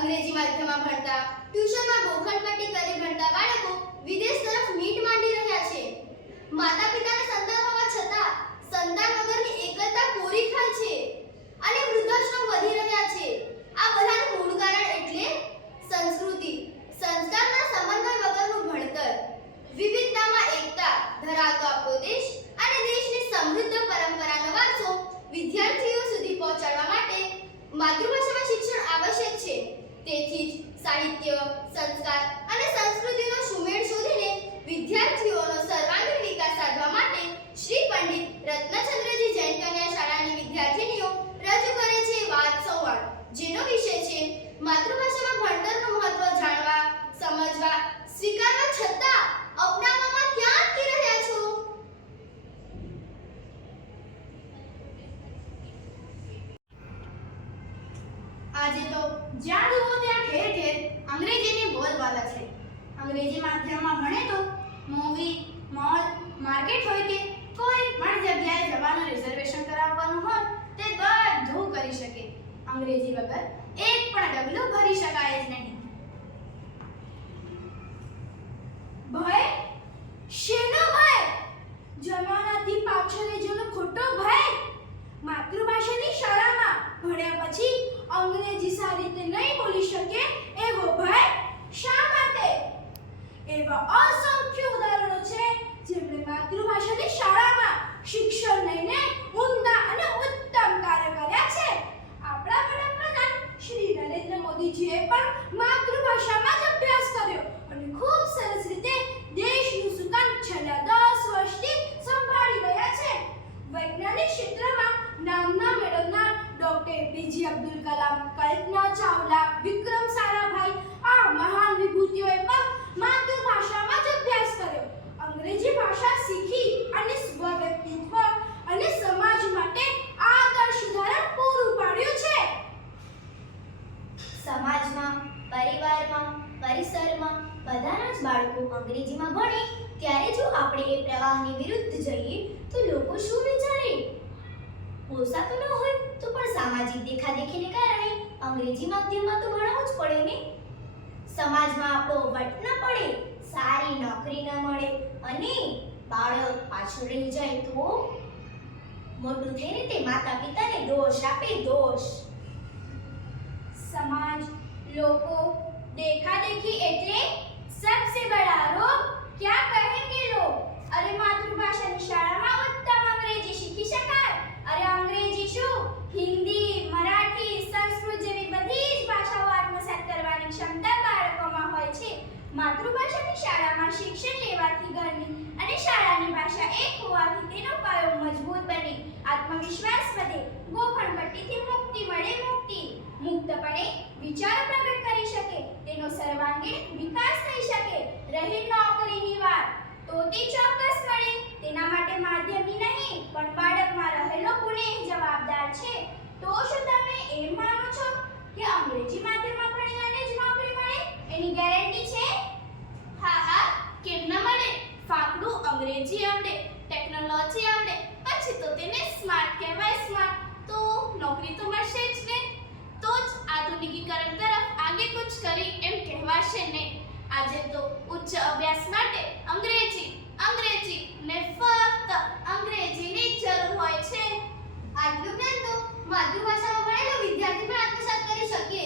અંગ્રેજી માધ્યમમાં ભણતા, ટ્યુશનમાં ગોખણપટ્ટી કરી ભણતા બાળકો વિદેશ તરફ મીટ માંડી રહ્યા છે. માતા પિતાને સંતાન હોવા છતાં સંતાન વગરની એકલતા કોરી ખાય છે અને વૃદ્ધાશ્રમ વધી રહ્યા છે. આ બધાનું મૂળ કારણ એટલે સંસ્કૃતિ. સંસ્કારના સમન્વય વગરનું ભણતર. વિવિધતામાં એકતા, ધરાવતો આપણો દેશ અને દેશની સમૃદ્ધ પરંપરાનો વારસો વિદ્યાર્થીઓ સુધી પહોંચાડવા માટે માતૃભાષામાં શિક્ષણ આવશ્યક છે. તેથી જ સાહિત્ય, સંસ્કાર અને સંસ્કૃતિનો સુમેળ શોધીને વિદ્યાર્થીઓનો સર્વાંગીણ વિકાસ સાધવા માટે શ્રી પંડિત રત્નચંદ્રજી જૈન કન્યા શાળાની વિદ્યાર્થીનીઓ રજૂ કરે છે વાત સંવાદ જેનો વિષય છે માતૃભાષામાં ભણતરનું મહત્વ જાણવા સમજવા સ્વીકારવા છતાં અપનાવવામાં ક્યાં અટકી રહ્યા છો આજે તો જ્યાં જુઓ ત્યાં ઠેર ઠેર અંગ્રેજીની બોલબાલા છે અંગ્રેજી માધ્યમમાં ભણે તો મૂવી મોલ માર્કેટ હોય કે કોઈ પણ જગ્યાએ જવાનું રિઝર્વેશન કરાવવાનું હોય તે બધું કરી શકે અંગ્રેજી વગર એક પણ ડગલું ભરી શકાય જ નહીં ભય શેનો ભય જમાનાથી પાછળ જેનો ખોટો ભય માતૃભાષાની શાળામાં ભણ્યા પછી અંગ્રેજી સારી રીતે નહીં બોલી શકે એવો ભય શા માટે એવા અસંખ્ય ઉદાહરણો છે જેમણે માતૃભાષાની શાળામાં શિક્ષણ લઈને ઉમદા અને ઉત્તમ કાર્ય કર્યા છે આપણા વડાપ્રધાન શ્રી નરેન્દ્ર મોદીજીએ પણ માતૃભાષામાં જ અભ્યાસ કર્યો અને ખૂબ સરસ રીતે દેશનું સુકાન છેલ્લા દસ વર્ષથી સંભાળી રહ્યા છે વૈજ્ઞાનિક ક્ષેત્રમાં નામના મેળવનાર ડોક્ટર એપીજે અબ્દુલ કલામ કલ્પના ચાવલા વિક્રમ સારાભાઈ આ મહાન વિભૂતિઓએ પણ માતૃભાષામાં જ અભ્યાસ કર્યો અંગ્રેજી ભાષા શીખી અને સ્વવ્યક્તિત્વ અને સમાજ માટે આદર્શ ઉદાહરણ પૂરું પાડ્યું છે સમાજમાં પરિવારમાં પરિસરમાં બધાના જ બાળકો અંગ્રેજીમાં ભણે ત્યારે જો આપણે એ પ્રવાહની વિરુદ્ધ જઈએ તો લોકો શું વિચારે પોસાતું ન હોય તો પણ સામાજિક દેખાદેખીને કારણે અંગ્રેજી માધ્યમમાં તો ભણવું જ પડે ને સમાજમાં આપણો વટ ન પડે સારી નોકરી ન મળે અને બાળક પાછળ રહી જાય તો મોટું થઈને તે માતા પિતાને દોષ આપે દોષ સમાજ લોકો દેખાદેખી એટલે सबसे बड़ा रोग क्या कहेंगे लोग અરે માતૃભાષાની શાળામાં ઉત્તમ અંગ્રેજી શીખી શકાય. અરે અંગ્રેજી શું? હિન્દી, મરાઠી, સંસ્કૃત જેવી બધી જ ભાષાઓ આત્મસાત કરવાની ક્ષમતા બાળકોમાં હોય છે. માતૃભાષાની શાળામાં શિક્ષણ લેવાથી ઘરની અને શાળાની ભાષા એક હોવાથી તેનો પાયો મજબૂત બને. આત્મવિશ્વાસ વધે, ગોખણપટ્ટીથી મુક્તિ મળે મુક્તિ. મુક્તપણે વિચારો પ્રગટ કરી શકે, તેનો સર્વાંગીણ વિકાસ થઈ શકે. રહી નોકરીની વાત. તો તે માટે માધ્યમની નહીં, પણ બાળકમાં રહેલો ગુણ જવાબદાર છે. તો શું તમે એમ માનો છો કે અંગ્રેજી માધ્યમમાં ભણેલાને જ નોકરી મળે? એની ગેરંટી છે? હા હા, કેમ ન મળે? ફાકડું અંગ્રેજી આવડે, ટેકનોલોજી આવડે, પછી તો તેને સ્માર્ટ કહેવાય સ્માર્ટ. તો નોકરી તો મળશે જ ને? તો જ આધુનિકીકરણ તરફ આગે કુછ કરી એમ કહેવાશે ને. આજે તો ઉચ્ચ અભ્યાસ માટે અંગ્રેજી અંગ્રેજી ને ફક્ત અંગ્રેજીની જ જરૂર હોય છે. આટલું જ્ઞાન તો માતૃભાષામાં ભણેલો વિદ્યાર્થી પણ આત્મસાત કરી શકે છે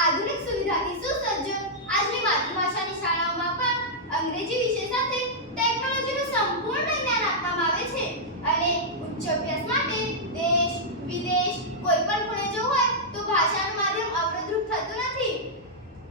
આધુનિક સુવિધાથી સુસજ્જ આજની માતૃભાષાની શાળાઓમાં પણ અંગ્રેજી વિષય સાથે ટેકનોલોજીનું સંપૂર્ણ જ્ઞાન આપવામાં આવે છે અને ઉચ્ચ અભ્યાસ માટે દેશ વિદેશ કોઈ પણ ખૂણે જવું હોય તો ભાષાનું માધ્યમ અવરોધરૂપ થતું નથી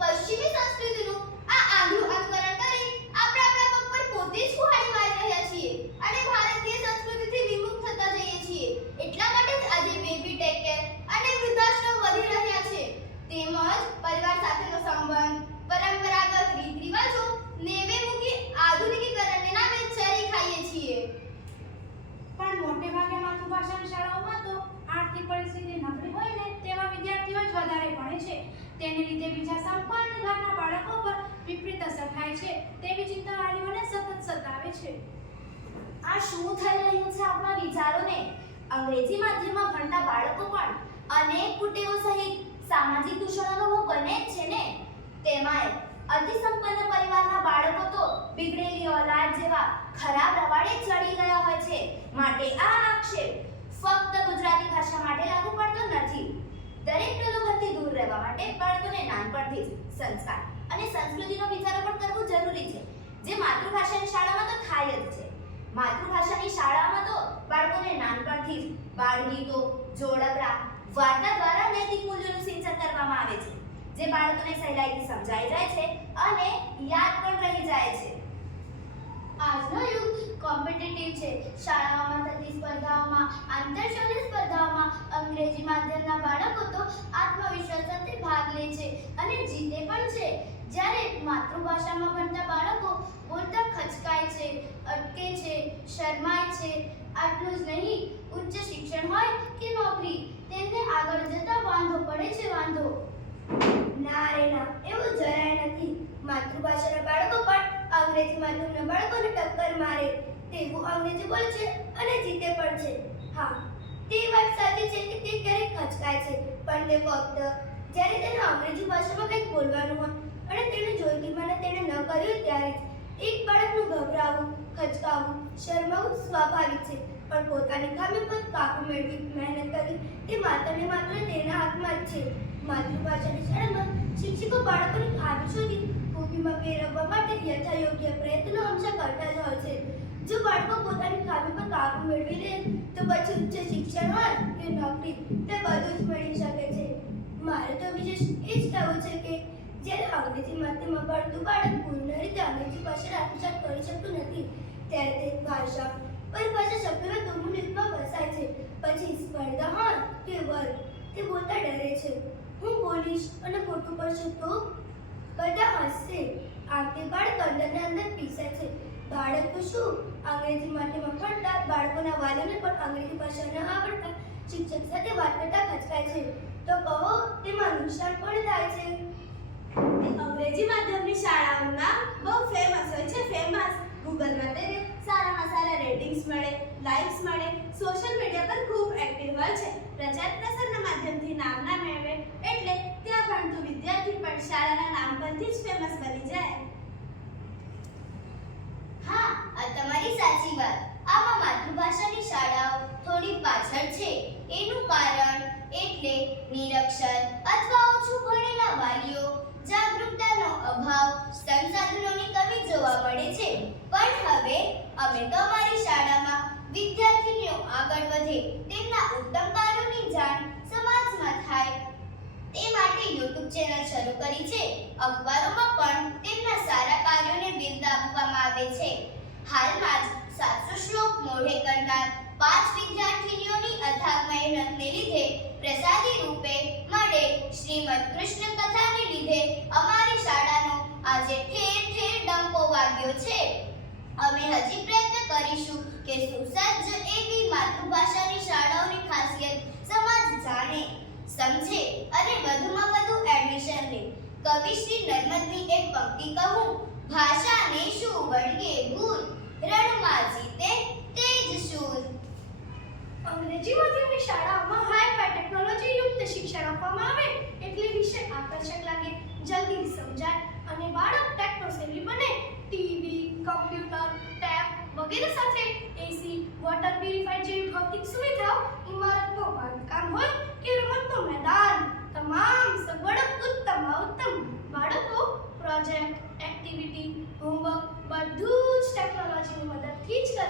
પશ્ચિમી સંસ્કૃતિનું આ આંધળું અનુકરણ કરી આપણે આપણા પગ પર પોતે જ કુહાડી મારી રહ્યા છીએ અને ભારતીય સંસ્કૃતિથી વિમુખ થતા જઈએ છીએ એટલા માટે જ આજે બેબી ટેક કેર અને વૃદ્ધાશ્રમ વધી રહ્યા છે તેમજ પરિવાર સાથેનો સંબંધ પરંપરાગત રીત રિવાજો નેવે મૂકી આધુનિકીકરણને નામે ચરી ખાઈએ છીએ પણ મોટે ભાગે શાળાઓમાં તો આર્થિક પરિસ્થિતિ નબળી હોય ને તેવા વિદ્યાર્થીઓ જ વધારે ભણે છે. તેને લીધે બીજા સંપન્ન ઘરના બાળકો પર વિપરીત અસર થાય છે. તેવી ચિંતા વાલીઓને સતત સતાવે છે. આ શું થઈ રહ્યું છે આપણા વિચારોને? અંગ્રેજી માધ્યમમાં ભણતા બાળકો પણ અનેક કુટેવો સહિત સામાજિક દૂષણોનો ભોગ બને જ છે ને? તેમાંય અતિ સંપન્ન પરિવારના બાળકો તો બિગડેલી ઓલાદ જેવા ખરાબ રવાડે ચડી ગયા હોય છે. માટે આ આક્ષેપ ફક્ત ગુજરાતી ભાષા માટે લાગુ પડતો નથી. દરેક પ્રલોભનથી દૂર રહેવા માટે બાળકોને નાનપણથી જ સંસ્કાર અને સંસ્કૃતિનો વિચારો પણ કરવો જરૂરી છે. જે માતૃભાષાની શાળામાં તો થાય જ છે. માતૃભાષાની શાળામાં તો બાળકોને નાનપણથી જ બાળગીતો જોડકરા વાર્તા દ્વારા નૈતિક મૂલ્યોનું સિંચન કરવામાં આવે છે. જે બાળકોને સહેલાઈથી સમજાઈ જાય છે અને યાદ પણ રહી જાય છે આજનો યુગ કોમ્પિટિટિવ છે. શાળાઓમાં થતી સ્પર્ધાઓમાં આંતરશાળાની સ્પર્ધાઓમાં અંગ્રેજી માધ્યમના બાળકો તો આત્મવિશ્વાસ સાથે ભાગ લે છે અને જીતે પણ છે. જ્યારે માતૃભાષામાં ભણતા બાળકો બોલતા ખચકાય છે, અટકે છે, શરમાય છે. આટલું જ નહીં, ઉચ્ચ શિક્ષણ હોય કે નોકરી, તેમને આગળ જતા વાંધો પડે છે વાંધો. ના રે ના, એવું જરાય નથી. માતૃભાષાના બાળકો પણ અંગ્રેજી માધ્યમના બાળકોને ટક્કર મારે. તેવું અંગ્રેજી બોલે છે અને જીતે પણ છે. હા, તે વાત સાચી છે કે તે ક્યારેક ખચકાય છે. પણ તે ફક્ત જ્યારે તેને અંગ્રેજી ભાષામાં કંઈક બોલવાનું હોય અને તેને જોઈતી મને તેણે ન કર્યું ત્યારે જ એક બાળકનું ગભરાવું, ખચકાવું, શરમાવું સ્વાભાવિક છે. પણ પોતાની ખામી પર કાબુ મેળવી, મહેનત કરી તે માત્ર ને માત્ર તેના હાથમાં જ છે. માતૃભાષાની શાળામાં શિક્ષકો બાળકોની ખામી શોધી ખૂબીમાં ફેરવવા માટે યથાયોગ્ય પ્રયત્નો હંમેશા કરતા જ હોય છે. જો બાળકો પોતાની ખામી પર કાબુ મેળવી લે તો પછી ઉચ્ચ શિક્ષણ હોય કે નોકરી, તે બધું જ મેળવી શકે છે. મારે તો વિશેષ એ જ કહેવું છે કે જ્યારે અંગ્રેજી માધ્યમમાં ભણતું બાળક પૂર્ણ રીતે અંગ્રેજી ભાષા આત્મસાત કરી શકતું નથી, ત્યારે તે ભાષા પરિભાષા શબ્દોના દુર્મુનિતમાં ફસાય છે. પછી સ્પર્ધા હોય કે વર્ગ, તે બોલતા ડરે છે. હું બોલીશ અને ખોટું પડશે તો બધા હસશે આમ તે બાળક અંદરને અંદર પીસે છે. બાળક શું? અંગ્રેજી માધ્યમમાં ભણતા, બાળકોના વાલીઓને પણ અંગ્રેજી ભાષા ન આવડતા, શિક્ષક સાથે વાત કરતા ખચકાય છે. તો કહો, તેમાં નુકસાન પણ થાય છે? અંગ્રેજી માધ્યમની શાળાઓમાં બહુ ફેમસ હોય છે. ફેમસ ગૂગલમાં તેને સારામાં સારા રેટિંગ્સ મળે લાઇક્સ મળે. સોશિયલ મીડિયા પર ખૂબ એક્ટિવ હોય છે. પ્રચાર પ્રસારના માધ્યમથી નામ ના મેળવે, એટલે ત્યાં ભણતું વિદ્યાર્થી પણ શાળાના નામ પરથી જ ફેમસ બની જાય. હા, આ તમારી સાચી વાત. આમાં માતૃભાષાની શાળાઓ થોડી પાછળ છે. એનું કારણ એટલે નિરક્ષર અથવા ઓછું ભણેલા વાલીઓ જાગૃતતાનો અભાવ સંસાધનોની કમી જોવા મળે છે. પણ હવે અમે તો અમારી શાળામાં વિદ્યાર્થીનીઓ આગળ વધે તેમના ઉત્તમ કાર્યોની જાણ સમાજમાં થાય તે માટે YouTube ચેનલ શરૂ કરી છે. અખબારોમાં પણ તેમના સારા કાર્યોને બિરદાવવામાં આવે છે હાલમાં સાતસો શ્લોક મોઢે કરનાર પાંચ વિદ્યાર્થીનીઓની અથાગ મહેનતને લીધે પ્રસાદી રૂપે મળે શ્રીમદ કૃષ્ણ કથાને લીધે અમારી શાળાનો આજે ઠેર ઠેર ડંકો વાગ્યો છે. અમે હજી પ્રયત્ન કરીશું કે સુસજ્જ એવી માતૃભાષાની શાળાઓની ખાસિયત સમાજ જાણે, સમજે અને વધુમાં વધુ એડમિશન લે. કવિ શ્રી નર્મદની એક પંક્તિ કહું ભાષાને શું વળગે ભૂલ રણમાં જીતે તે જ શૂર. અંગ્રેજી માધ્યમની શાળાઓમાં હાઈ-ફાઈ ટેકનોલોજી યુક્ત શિક્ષણ આપવામાં આવે એટલે વિષય આકર્ષક લાગે. જલ્દી સમજાય અને બાળક ટેકનોસેવી બને. ટીવી, કમ્પ્યુટર, ટેબ વગેરે સાથે એસી વોટર પ્યુરિફાયર જેવી ભૌતિક સુવિધાઓ ઇમારતનું બાંધકામ હોય કે રમતનું મેદાન તમામ સગવડો ઉત્તમમાં ઉત્તમ બાળકો પ્રોજેક્ટ એક્ટિવિટી હોમવર્ક બધું જ ટેકનોલોજીની મદદથી જ કરે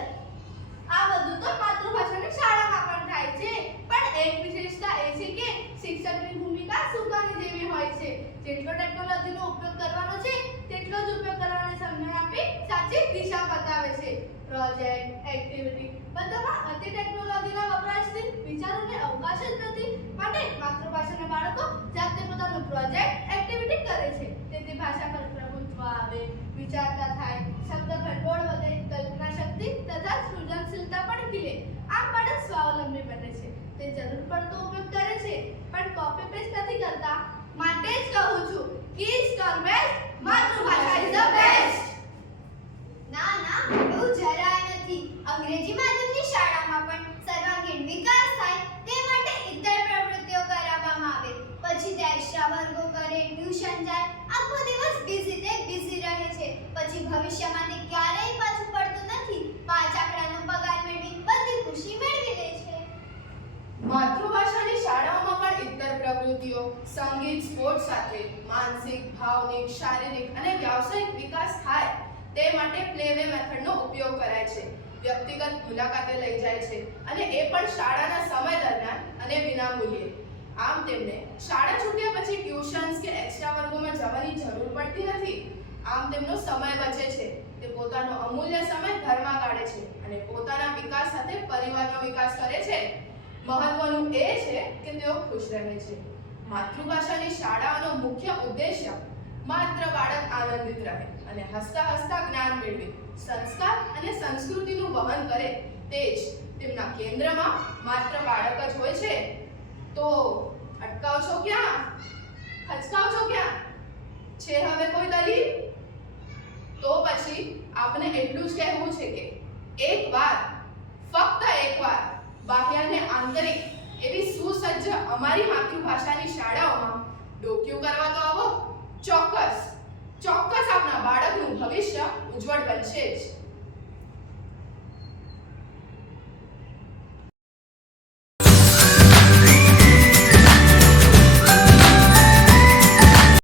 આ બધું તો માતૃભાષાની શાળામાં પણ થાય છે. પણ એક વિશેષતા એ છે કે શિક્ષકની ભૂમિકા સુકાની જેવી હોય છે. જેટલો ટેકનોલોજીનો ઉપયોગ કરવાનો છે, તેટલો જ ઉપયોગ કરવાની સમજણ આપી સાચી દિશા બતાવે છે. પ્રોજેક્ટ, એક્ટિવિટી બધામાં અતિ ટેકનોલોજીના વપરાશથી વિચારોને અવકાશ જ નથી. માટે માતૃભાષાના બાળકો જાતે પોતાનો પ્રોજેક્ટ, એક્ટિવિટી કરે છે. તેથી ભાષા પર પ્રભુત્વ આવે. વિચારતા થાય, શબ્દ ભંડોળ વધે, કલ્પના શક્તિ તથા સૃજનશીલતા પણ ખીલે. આમ બાળક સ્વાવલંબી બને છે. તે જરૂર પણ તો ઉપયોગ કરે છે. પણ કોપી પેસ્ટ નથી કરતા. માટે જ કહું છું કિડ્સ કર બેસ્ટ માતૃભાષા ઇઝ ધ બેસ્ટ ના ના એવું જરાય નથી. અંગ્રેજી માધ્યમની શાળામાં પણ સર્વાંગીણ વિકાસ થાય તે માટે ઇતર પ્રવૃત્તિઓ કરાવવામાં આવે. પછી તે એક્સ્ટ્રા વર્ગો કરે ટ્યુશન જાય પછી ભવિષ્યમાં તે ક્યારેય પાછું પડતું નથી. પાંચ આંકડાનો પગાર મેળવી બધી ખુશી મેળવી લે છે. માતૃભાષાની શાળાઓમાં પણ ઇતર પ્રવૃત્તિઓ, સંગીત સ્પોર્ટ સાથે માનસિક, ભાવનિક, શારીરિક અને વ્યાવસાયિક વિકાસ થાય તે માટે પ્લેવે મેથડનો ઉપયોગ કરાય છે. વ્યક્તિગત મુલાકાતે લઈ જાય છે અને એ પણ શાળાના સમય દરમિયાન અને વિનામૂલ્યે. આમ તેમને શાળા છૂટ્યા પછી ટ્યુશન્સ કે એક્સ્ટ્રા વર્ગોમાં જવાની જરૂર પડતી નથી. આમ તેમનો સમય બચે છે. તે પોતાનો અમૂલ્ય સમય ઘરમાં કાઢે છે અને પોતાના વિકાસ સાથે પરિવારનો વિકાસ કરે છે. મહત્વનું એ છે કે તેઓ ખુશ રહે છે. માતૃભાષાની શાળાઓનો મુખ્ય ઉદ્દેશ્ય માત્ર બાળક આનંદિત રહે અને હસતા હસતા જ્ઞાન મેળવે. સંસ્કાર અને સંસ્કૃતિનું વહન કરે તે જ તેમના કેન્દ્રમાં માત્ર બાળક જ હોય છે. તો અટકાવ છો ક્યાં? ખચકાવ છો ક્યાં? છે હવે કોઈ દલીલ? તો પછી આપણે એટલું જ કહેવું છે કે એકવાર, ફક્ત એકવાર બાહ્ય અને આંતરિક એવી સુસજ્જ અમારી માતૃભાષાની શાળાઓમાં ડોક્યું કરવા તો આવો, ચોક્કસ ચોક્કસ આપના બાળકનું ભવિષ્ય ઉજ્જવળ બનશે જ.